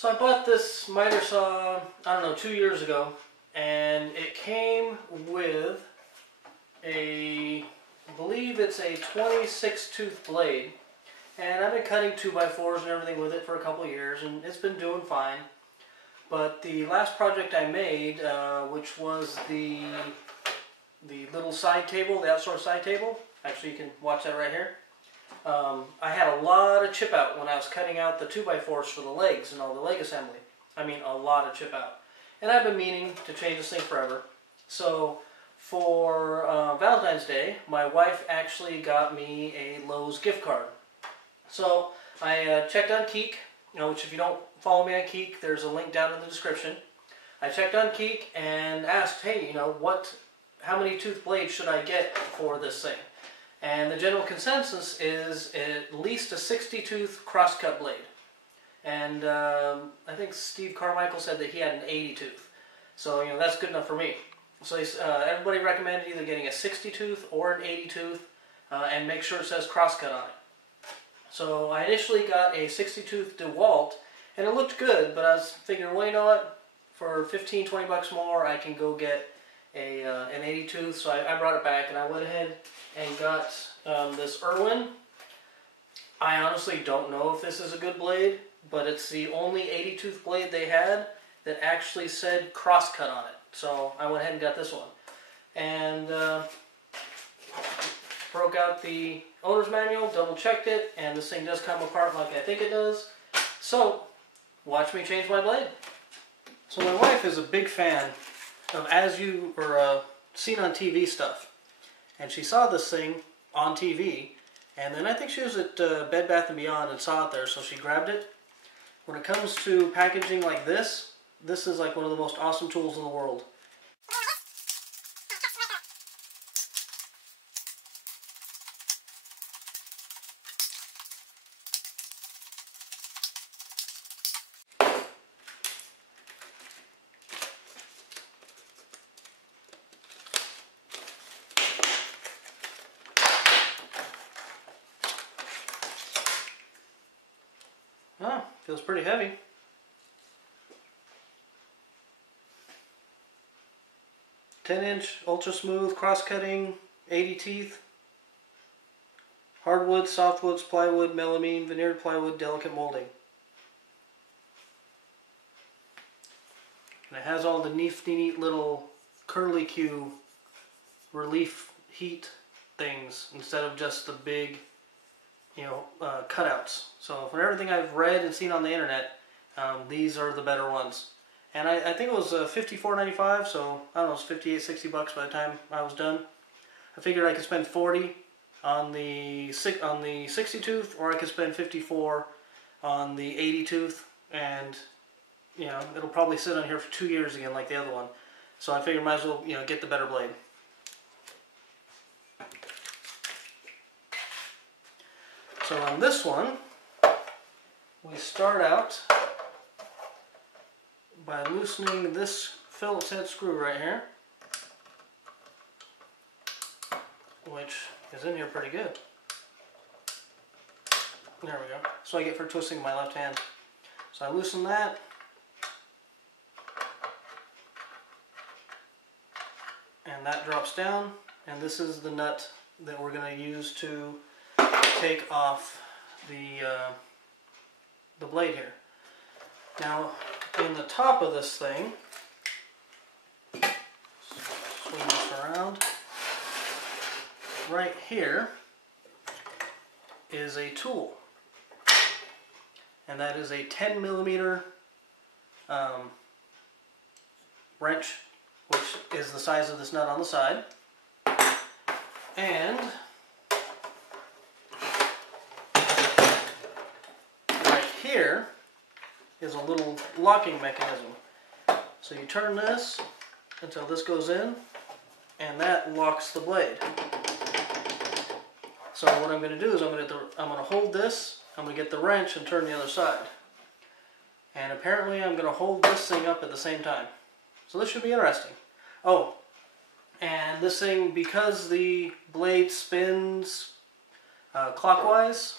So I bought this miter saw, I don't know, 2 years ago, and it came with I believe it's a 26 tooth blade. And I've been cutting 2x4s and everything with it for a couple of years, and it's been doing fine. But the last project I made, which was the little side table, the outsourced side table, actually you can watch that right here. I had a lot of chip out when I was cutting out the 2x4s for the legs and all the leg assembly. I mean, a lot of chip out. And I've been meaning to change this thing forever. So for Valentine's Day, my wife actually got me a Lowe's gift card. So I checked on Keek, which if you don't follow me on Keek, there's a link down in the description. I checked on Keek and asked, hey, how many tooth blades should I get for this thing? And the general consensus is at least a 60 tooth crosscut blade. And I think Steve Carmichael said that he had an 80 tooth. So, that's good enough for me. So everybody recommended either getting a 60 tooth or an 80 tooth and make sure it says crosscut on it. So I initially got a 60 tooth DeWalt and it looked good, but I was figuring, well, you know what? For 15-20 bucks more, I can go get an 80 tooth. So I brought it back and I went ahead and got this Irwin. I honestly don't know if this is a good blade, but it's the only 80 tooth blade they had that actually said crosscut on it. So I went ahead and got this one. And broke out the owner's manual, double checked it, and this thing does come apart like I think it does. So, watch me change my blade. So my wife is a big fan of seen on TV stuff. And she saw this thing on TV, and then I think she was at Bed Bath & Beyond and saw it there, so she grabbed it. When it comes to packaging like this is like one of the most awesome tools in the world. Oh, feels pretty heavy. "10-inch, ultra smooth, cross-cutting, 80 teeth. Hardwood, softwoods, plywood, melamine, veneered plywood, delicate molding." And it has all the nifty neat little curly Q relief heat things instead of just the big cutouts. So for everything I've read and seen on the internet, these are the better ones. And I think it was $54.95, so I don't know, it's 58, 60 bucks by the time I was done. I figured I could spend 40 on the 60 tooth, or I could spend 54 on the 80 tooth, and it'll probably sit on here for 2 years again like the other one. So I figured might as well get the better blade. So on this one, we start out by loosening this Phillips head screw right here, which is in here pretty good. There we go. So I get for twisting my left hand. So I loosen that. And that drops down. And this is the nut that we're going to use to take off the blade here. Now, in the top of this thing, swing this around, right here is a tool. And that is a 10 millimeter wrench, which is the size of this nut on the side. And right here is a little locking mechanism. So you turn this until this goes in, and that locks the blade. So what I'm going to do is I'm going to hold this, I'm going to get the wrench and turn the other side. And apparently I'm going to hold this thing up at the same time. So this should be interesting. Oh, and this thing, because the blade spins clockwise,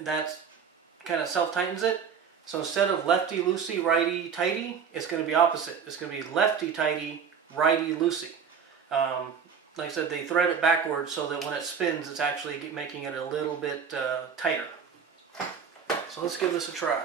that kind of self-tightens it. So instead of lefty loosey, righty tighty, it's going to be opposite. It's going to be lefty tighty, righty loosey. Like I said, they thread it backwards so that when it spins, it's actually making it a little bit tighter. So let's give this a try.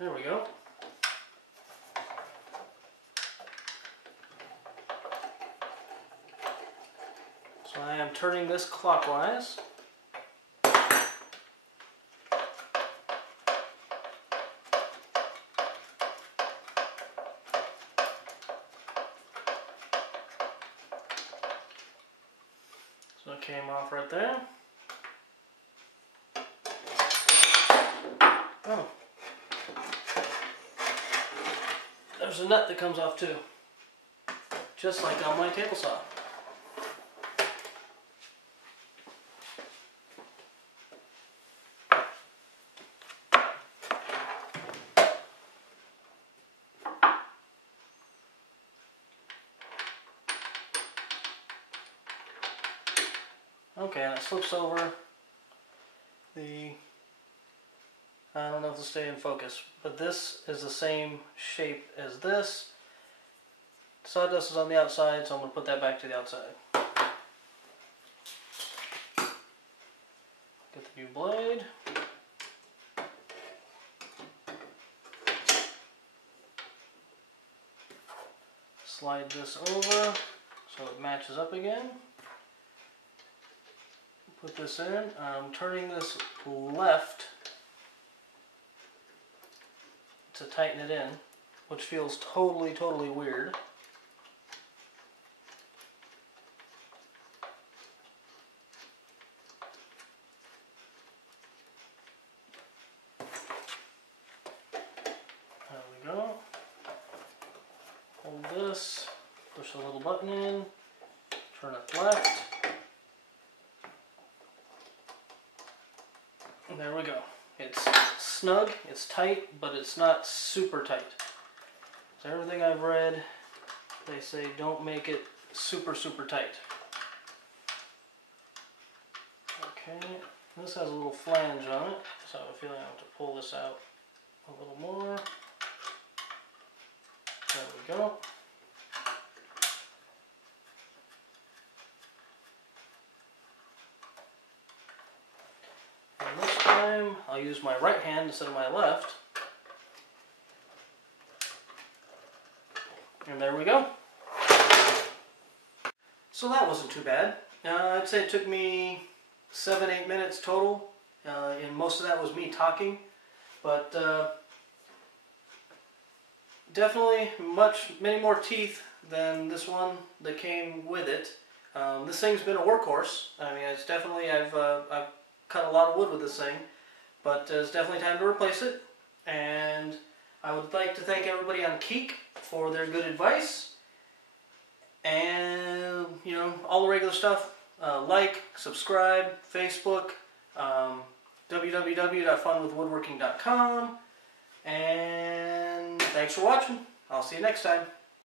There we go. So I am turning this clockwise. So it came off right there. Oh. There's a nut that comes off too. Just like on my table saw. Okay, and it slips over the, I don't know if it'll stay in focus, but this is the same shape as this. Sawdust is on the outside, so I'm going to put that back to the outside. Get the new blade. Slide this over so it matches up again. Put this in. I'm turning this left to tighten it in, which feels totally weird. There we go. Hold this, push the little button in, turn it left. There we go. It's snug, it's tight, but it's not super tight. So everything I've read, they say don't make it super tight. Okay, this has a little flange on it, so I feel like I have to pull this out a little more. There we go. And this time, I'll use my right hand instead of my left. And there we go. So that wasn't too bad. I'd say it took me 7-8 minutes total, and most of that was me talking. But definitely many more teeth than this one that came with it. This thing's been a workhorse. I mean, it's definitely, I've cut a lot of wood with this thing, but it's definitely time to replace it. And I would like to thank everybody on Keek for their good advice, and you know, all the regular stuff. Like, subscribe, Facebook, www.funwithwoodworking.com, and thanks for watching. I'll see you next time.